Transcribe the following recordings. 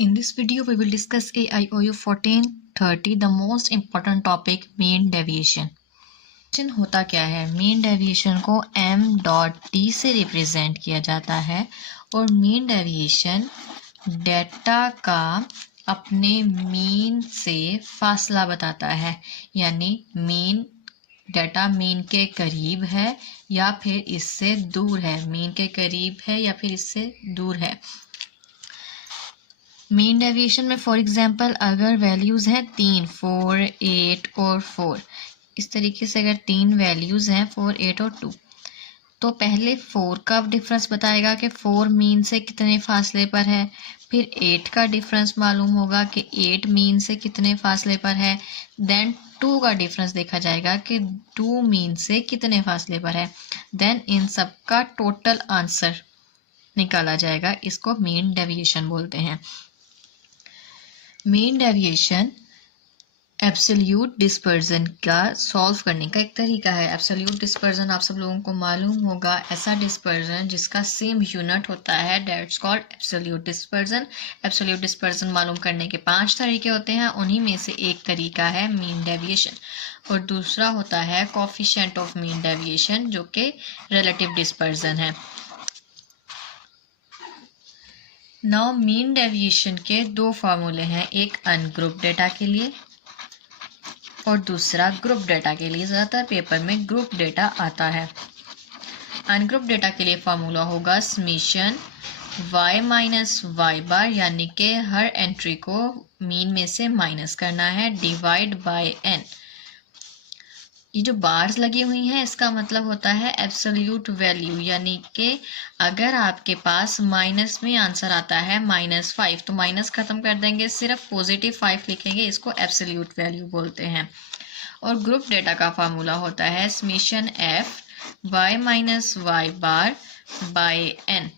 In this video, we will discuss AIOU 1430, the most important topic, mean deviation. होता क्या है? Mean deviation को m.d से represent किया जाता है और मीन डेविएशन डेटा का अपने मीन से फासला बताता है, यानी मीन डेटा मीन के करीब है या फिर इससे दूर है, मीन के करीब है या फिर इससे दूर है। मीन डेविएशन में फॉर एग्जांपल अगर वैल्यूज़ हैं 3, 4, 8 और 4, इस तरीके से अगर 3 वैल्यूज़ हैं 4, 8 और 2, तो पहले 4 का डिफरेंस बताएगा कि 4 मीन से कितने फासले पर है, फिर 8 का डिफरेंस मालूम होगा कि 8 मीन से कितने फासले पर है, देन 2 का डिफरेंस देखा जाएगा कि 2 मीन से कितने फासले पर है, देन इन सब का टोटल आंसर निकाला जाएगा। इसको मीन डेविएशन बोलते हैं। मीन डेविएशन एब्सोल्यूट डिस्पर्जन का सॉल्व करने का एक तरीका है। एब्सोल्यूट डिस्पर्जन आप सब लोगों को मालूम होगा, ऐसा डिस्पर्जन जिसका सेम यूनिट होता है, that's called absolute dispersion. Absolute dispersion मालूम करने के 5 तरीके होते हैं, उन्हीं में से एक तरीका है मीन डेविएशन और दूसरा होता है कोफिशिएंट ऑफ मीन डेविएशन, जो कि रिलेटिव डिस्पर्जन है। नाउ मीन डेविएशन के 2 फार्मूले हैं, एक अनग्रुप डेटा के लिए और दूसरा ग्रुप डेटा के लिए। ज़्यादातर पेपर में ग्रुप डेटा आता है। अनग्रुप डेटा के लिए फार्मूला होगा समेशन y माइनस वाई बार, यानी कि हर एंट्री को मीन में से माइनस करना है, डिवाइड बाय n। ये जो बार्स लगी हुई हैं इसका मतलब होता है एब्सोल्यूट वैल्यू, यानी कि अगर आपके पास माइनस में आंसर आता है -5 तो माइनस ख़त्म कर देंगे, सिर्फ पॉजिटिव 5 लिखेंगे, इसको एब्सोल्यूट वैल्यू बोलते हैं। और ग्रुप डेटा का फार्मूला होता है summation f y minus Y bar by n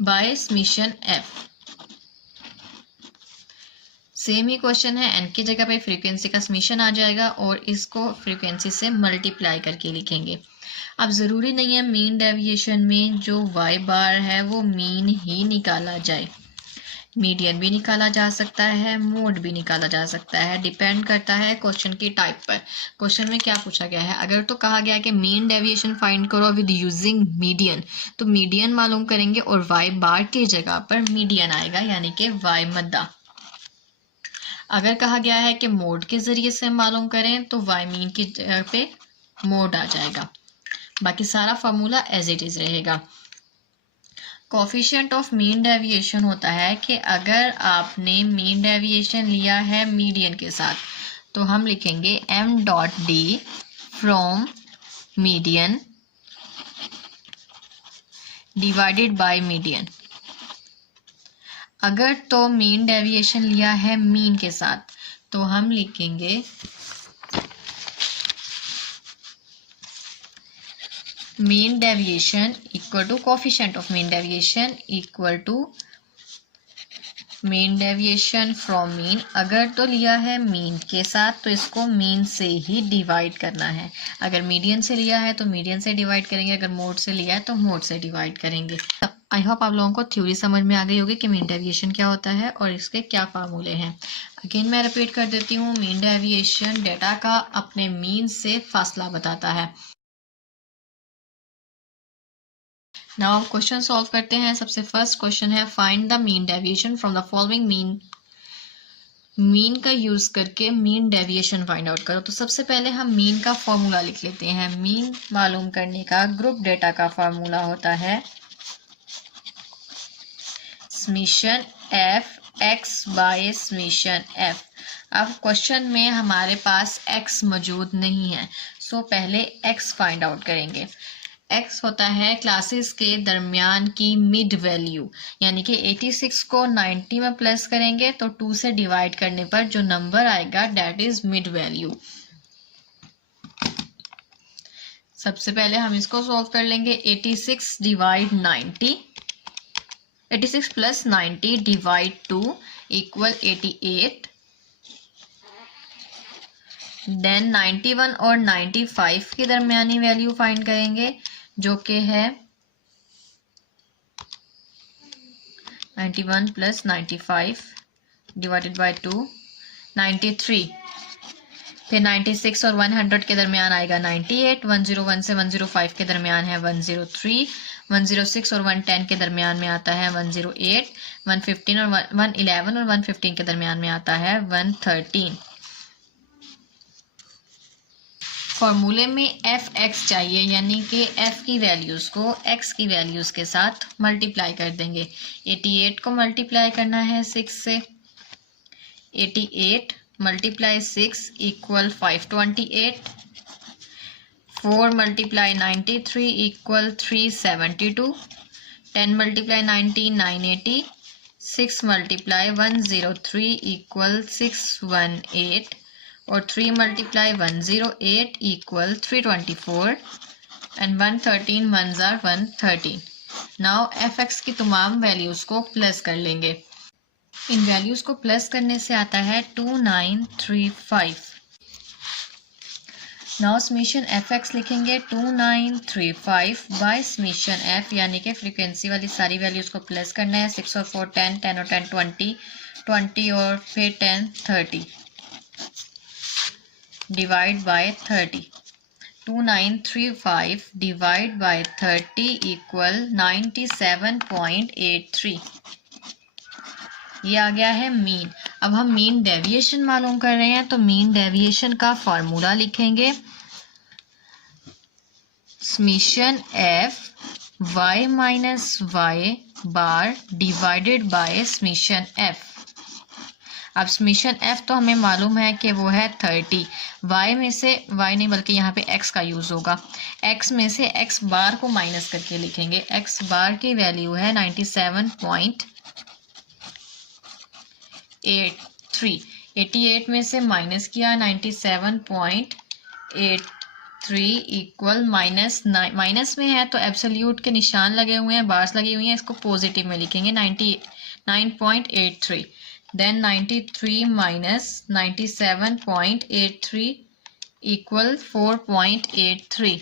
by summation f। Same ही क्वेश्चन है, n की जगह पे फ्रीक्वेंसी का समेशन आ जाएगा और इसको फ्रीक्वेंसी से मल्टीप्लाई करके लिखेंगे। अब ज़रूरी नहीं है मीन डेविएशन में जो y बार है वो मीन ही निकाला जाए, मीडियन भी निकाला जा सकता है, मोड भी निकाला जा सकता है, डिपेंड करता है क्वेश्चन की टाइप पर। क्वेश्चन में क्या पूछा गया है, अगर तो कहा गया है कि मीन डेविएशन फाइंड करो विद यूजिंग मीडियन, तो मीडियन मालूम करेंगे और y बार की जगह पर मीडियन आएगा, यानी कि y मद्दा। अगर कहा गया है कि मोड के ज़रिए से मालूम करें तो y मीन की जगह पे मोड आ जाएगा, बाकी सारा फार्मूला एज इट इज़ रहेगा। कोफिशिएंट ऑफ मीन डेविएशन होता है कि अगर आपने मीन डेविएशन लिया है मीडियन के साथ तो हम लिखेंगे m.d from median divided by median. अगर तो मीन डेविएशन लिया है मीन के साथ तो हम लिखेंगे mean deviation equal to coefficient of mean deviation equal to mean deviation from mean. अगर तो लिया है मीन के साथ तो इसको मीन से ही डिवाइड करना है, अगर मीडियन से लिया है तो मीडियन से डिवाइड करेंगे, अगर मोड से लिया है तो मोड से डिवाइड करेंगे। आई होप आप लोगों को थ्योरी समझ में आ गई होगी कि मीन डेविएशन क्या होता है और इसके क्या फार्मूले हैं। अगेन मैं रिपीट कर देती हूँ, मीन डेविएशन डेटा का अपने मीन से फासला बताता है। नाउ क्वेश्चन सॉल्व करते हैं। सबसे फर्स्ट क्वेश्चन है find the mean deviation from the following mean. Mean का यूज करके मीन डेविएशन फाइंड आउट करो। तो सबसे पहले हम मीन का फॉर्मूला लिख लेते हैं। मीन मालूम करने का ग्रुप डेटा का फॉर्मूला होता है summation f x bye summation f। अब क्वेश्चन में हमारे पास x मौजूद नहीं है, सो पहले x फाइंड आउट करेंगे। x होता है क्लासेस के दरमियान की मिड वैल्यू, यानी कि 86 को 90 में प्लस करेंगे तो 2 से डिवाइड करने पर जो नंबर आएगा दैट इज मिड वैल्यू। सबसे पहले हम इसको सॉल्व कर लेंगे। 86 divide 90, 86 plus 90 divide 2 equal 88, then 91 और 95 की दरमियानी वैल्यू फाइंड करेंगे जो कि है 91 प्लस 95 डिवाइडेड बाय 2 93, फिर 96 और 100 के दरमियान आएगा 98, 101 से 105 के दरमियान है 103, 106 और 110 के दरमियान में आता है 108, 115 और 111 और 115 के दरमियान में आता है 113। फॉर्मूले में एफ एक्स चाहिए, यानी कि एफ की वैल्यूज़ को एक्स की वैल्यूज़ के साथ मल्टीप्लाई कर देंगे। 88 को मल्टीप्लाई करना है 6 से, 88 multiply 6 equal 528, 4 multiply 93 equal 372, 10 multiply 19 980, 6 multiply 103 equal 618 और 3 multiply 108 equal 324 and 113 1s are 113। Now F x की तमाम वैल्यूज़ को प्लस कर लेंगे। इन वैल्यूज़ को प्लस करने से आता है 2935। नाउ समेशन एफ एक्स लिखेंगे 2935 बाय समेशन एफ, यानी कि फ्रीक्वेंसी वाली सारी वैल्यूज़ को प्लस करना है। 6 और 4 10, 10 और 10 20, 20 और फिर 10 30 divide by 30। 2935 divide by 30 equal 97.83। ये आ गया है मीन। अब हम मीन डेविएशन मालूम कर रहे हैं, तो मीन डेविएशन का फॉर्मूला लिखेंगे summation F Y minus Y bar divided by summation F. अब समेशन एफ तो हमें मालूम है कि वो है 30, वाई में से वाई नहीं बल्कि यहाँ पे एक्स का यूज़ होगा, एक्स में से एक्स बार को माइनस करके लिखेंगे। एक्स बार की वैल्यू है 97.83, 88 में से माइनस किया 97.83 इक्वल माइनस में है तो एब्सोल्यूट के निशान लगे हुए हैं, बार्स लगी हुई हैं, इसको पॉजिटिव में लिखेंगे 99.83। then 93 minus 97.83 equal 4.83,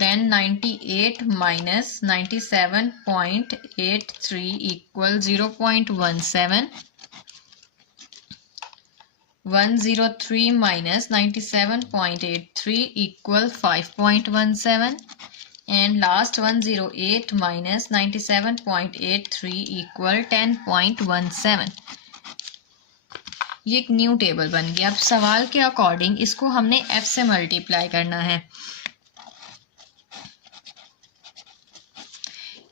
then 98 minus 97.83 equal 0.17, 103 minus 97.83 equal 5.17 and last 108 minus 97.83 equal 10.17। ये एक न्यू टेबल बन गया। अब सवाल के अकॉर्डिंग इसको हमने f से मल्टीप्लाई करना है।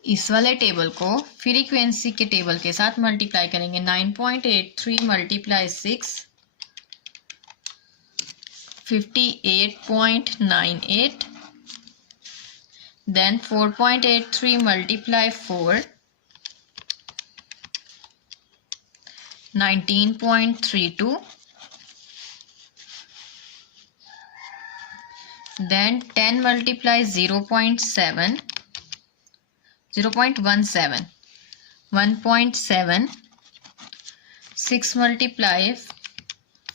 इस वाले टेबल को फ्रीक्वेंसी के टेबल के साथ मल्टीप्लाई करेंगे। 9.83 multiply 6 58.98, then 4.83 multiply 4 19.32, then 10 multiply 0.17 1.7, 6 multiply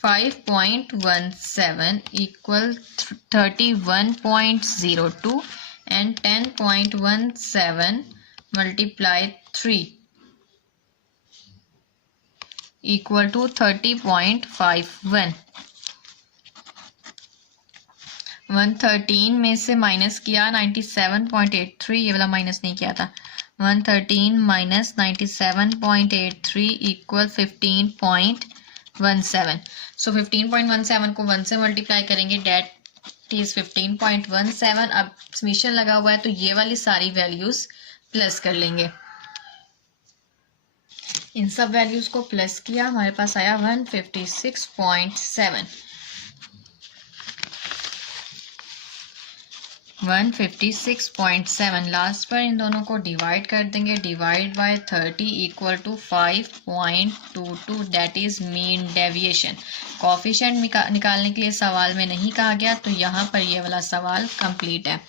5.17 equal 31.02 and 10.17 multiply 3 equal to 30.51। 113 में से माइनस किया 97.83, ये वाला माइनस नहीं किया था। 113 माइनस 97.83 इक्वल 15.17। सो 15.17 को 1 से मल्टीप्लाई करेंगे, डेट इज 15.17। अब समेशन लगा हुआ है तो ये वाली सारी वैल्यूज प्लस कर लेंगे। इन सब वैल्यूज को प्लस किया, हमारे पास आया 156.7। 156.7 लास्ट पर इन दोनों को डिवाइड कर देंगे। Divide by 30 equal to 5.22, that is mean deviation. Coefficient निकालने के लिए सवाल में नहीं कहा गया, तो यहाँ पर ये वाला सवाल कंप्लीट है।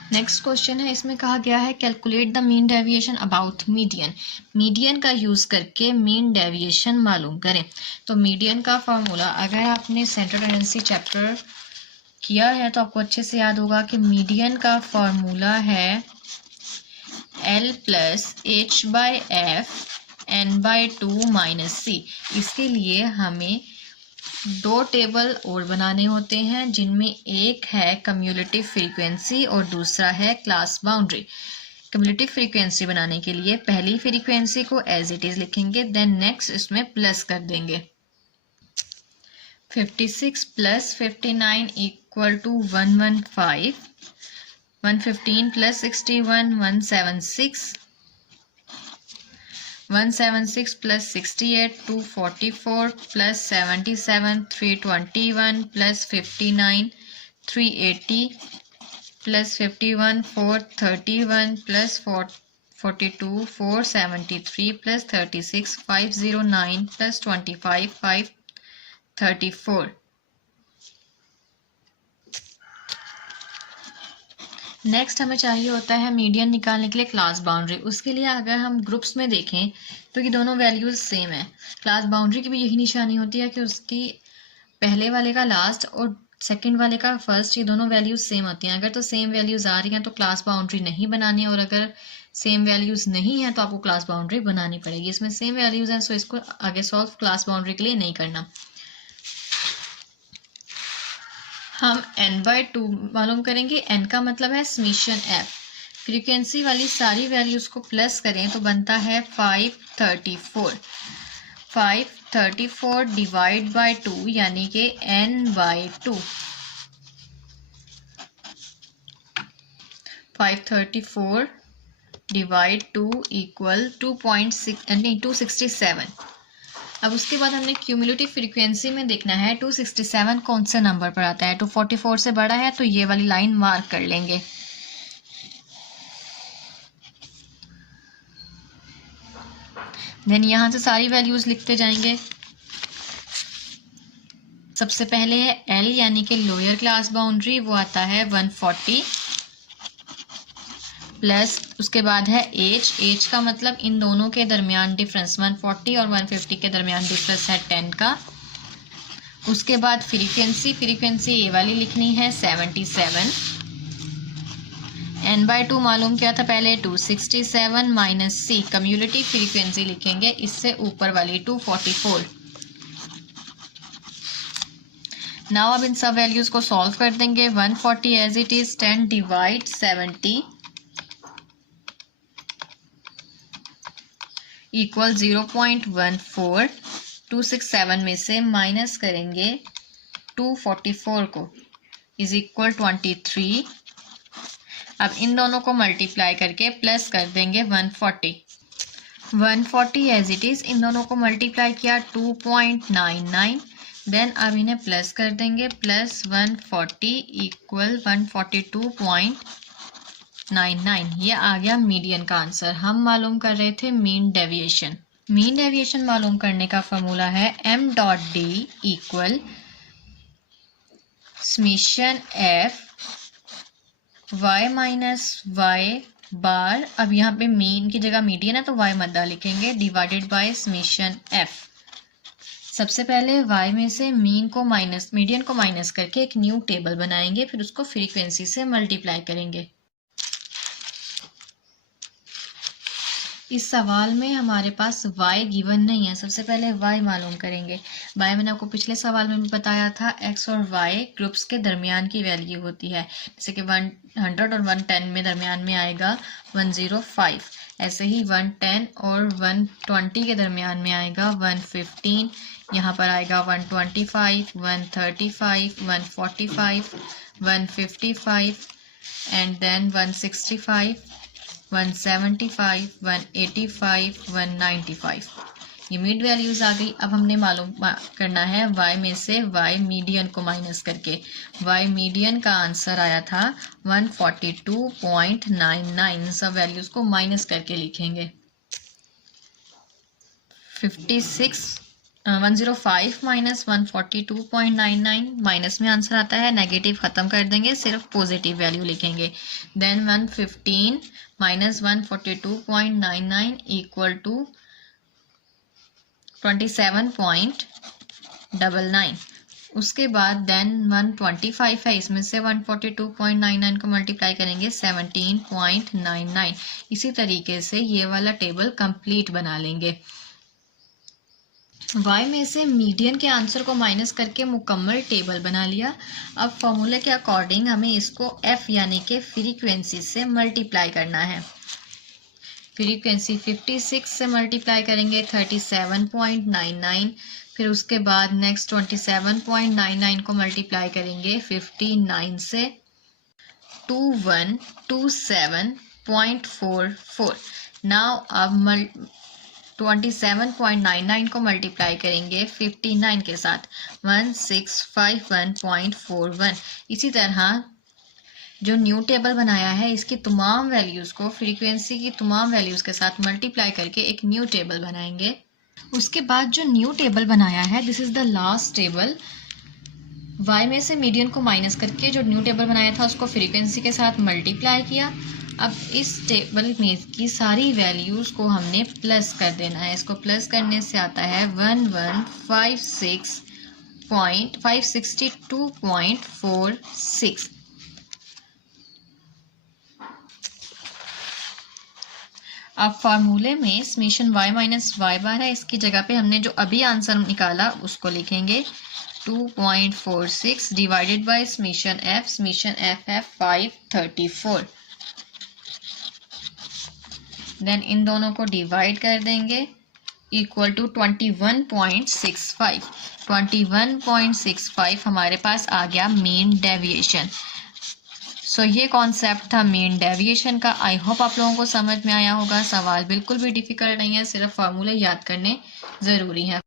नेक्स्ट क्वेश्चन है, इसमें कहा गया है calculate the mean deviation about median. Median का यूज़ करके मीन डेविएशन मालूम करें। तो मीडियन का फार्मूला, अगर आपने सेंट्रल टेंडेंसी चैप्टर किया है तो आपको अच्छे से याद होगा कि मीडियन का फॉर्मूला है L plus H by F N by 2 minus C. इसके लिए हमें दो टेबल और बनाने होते हैं, जिनमें एक है कम्युलेटिव फ्रीक्वेंसी और दूसरा है क्लास बाउंड्री। कम्युलेटिव फ्रीक्वेंसी बनाने के लिए पहली फ्रीक्वेंसी को एज इट इज लिखेंगे, देन नेक्स्ट इसमें प्लस कर देंगे। 56 plus 59 equal to 115, 115 plus 61 176, 176 plus 68 244 plus 77 321 plus 59 380 plus 51 431 plus 42 473 plus 36 509 plus 25 534। Next हमें चाहिए होता है मीडियन निकालने के लिए क्लास बाउंड्री। उसके लिए अगर हम ग्रुप्स में देखें तो ये दोनों वैल्यूज सेम है। क्लास बाउंड्री की भी यही निशानी होती है कि उसकी पहले वाले का लास्ट और सेकंड वाले का फर्स्ट, ये दोनों वैल्यूज सेम होती हैं। अगर तो सेम वैल्यूज आ रही हैं तो क्लास बाउंड्री नहीं बनानी, और अगर सेम वैल्यूज नहीं है तो आपको क्लास बाउंड्री बनानी पड़ेगी। इसमें सेम वैल्यूज हैं सो इसको आगे सॉल्व क्लास बाउंड्री के लिए नहीं करना। हम n/2 मालूम करेंगे। n का मतलब है समीशन f। फ्रीक्वेंसी वाली सारी वैल्यूज को प्लस करें तो बनता है 534। 534 डिवाइड बाय 2 यानी कि n/2। 534 divide 2 equal 267। अब उसके बाद हमने क्यूमुलेटिव फ्रीक्वेंसी में देखना है 267 कौन से नंबर पर आता है। 244 से बड़ा है तो ये वाली लाइन मार्क कर लेंगे। देन यहां से सारी वैल्यूज लिखते जाएंगे। सबसे पहले है L यानी कि लोअर क्लास बाउंड्री, वो आता है 140 प्लस उसके बाद है एच का मतलब इन दोनों के दरमियान डिफरेंस 140 और 150 के दरमियान डिफरेंस है 10 का। उसके बाद फ्रीक्वेंसी ये वाली लिखनी है 77। n/2 मालूम क्या था पहले 267 माइनस सी कम्युलेटिव फ्रीक्वेंसी लिखेंगे, इससे ऊपर वाली 244। नाउ अब इन सब वैल्यूज को सॉल्व कर देंगे। 140 as it is, 10 divide 70 equal 0.14। 267 में से माइनस करेंगे 244 को इज इक्वल 23। अब इन दोनों को मल्टीप्लाई करके प्लस कर देंगे 140। 140 एज इट इज, इन दोनों को मल्टीप्लाई किया 2.99। देन अब इन्हें प्लस कर देंगे, प्लस 140 इक्वल 142.99। ये आ गया मीडियन का आंसर। हम मालूम कर रहे थे मीन डेविएशन। मीन डेविएशन मालूम करने का फॉर्मूला है m.d equal summation f y minus y बार। अब यहाँ पे मीन की जगह मीडियन है तो y मद्दा लिखेंगे, डिवाइडेड बाय समीशन f। सबसे पहले y में से मीडियन को माइनस करके एक न्यू टेबल बनाएंगे, फिर उसको फ्रीक्वेंसी से मल्टीप्लाई करेंगे। इस सवाल में हमारे पास y गिवन नहीं है। सबसे पहले y मालूम करेंगे। y मैंने आपको पिछले सवाल में भी बताया था, x और y ग्रुप्स के दरमियान की वैल्यू होती है। जैसे कि 100 और 110 में दरमियान में आएगा 105। ऐसे ही 110 और 120 के दरमियान में आएगा 115। यहाँ पर आएगा 125, 135, 145, 155 एंड देन 165, 175, 185, 195। ये मिड वैल्यूज आ गई। अब हमने मालूम करना है y में से y मीडियन को माइनस करके। y मीडियन का आंसर आया था 142.99। सब वैल्यूज को माइनस करके लिखेंगे। 105 माइनस 142.99, माइनस में आंसर आता है, नेगेटिव खत्म कर देंगे, सिर्फ पॉजिटिव वैल्यू लिखेंगे। Then 115 minus 142.99 equal to 27.99। उसके बाद देन 125 है, इसमें से 142.99 को मल्टीप्लाई करेंगे 17.99। इसी तरीके से ये वाला टेबल कंप्लीट बना लेंगे। y में से मीडियन के आंसर को माइनस करके मुकम्मल टेबल बना लिया। अब फॉर्मूले के अकॉर्डिंग हमें इसको f यानी कि फ्रीक्वेंसी से मल्टीप्लाई करना है। फ्रीक्वेंसी 56 से मल्टीप्लाई करेंगे 37.99, फिर उसके बाद नेक्स्ट 27.99 को मल्टीप्लाई करेंगे 59 से 2127.44। नाउ अब 27.99 को मल्टीप्लाई करेंगे 59 के साथ 1651.41। इसी तरह जो न्यू टेबल बनाया है इसकी तमाम वैल्यूज़ को फ्रीक्वेंसी की तमाम वैल्यूज़ के साथ मल्टीप्लाई करके एक न्यू टेबल बनाएंगे। उसके बाद जो न्यू टेबल बनाया है this is the last table. y में से मीडियन को माइनस करके जो न्यू टेबल बनाया था उसको फ्रीक्वेंसी के साथ मल्टीप्लाई किया। अब इस टेबल में की सारी वैल्यूज़ को हमने प्लस कर देना है। इसको प्लस करने से आता है 1156.562.46। अब फार्मूले में समेशन y माइनस वाई बार है, इसकी जगह पे हमने जो अभी आंसर निकाला उसको लिखेंगे 2.46 डिवाइडेड बाय समेशन f है 534। देन इन दोनों को डिवाइड कर देंगे इक्वल टू 21.65। 21.65 हमारे पास आ गया मीन डेविएशन। सो ये कॉन्सेप्ट था मीन डेविएशन का। आई होप आप लोगों को समझ में आया होगा। सवाल बिल्कुल भी डिफ़िकल्ट नहीं है, सिर्फ फार्मूले याद करने ज़रूरी हैं।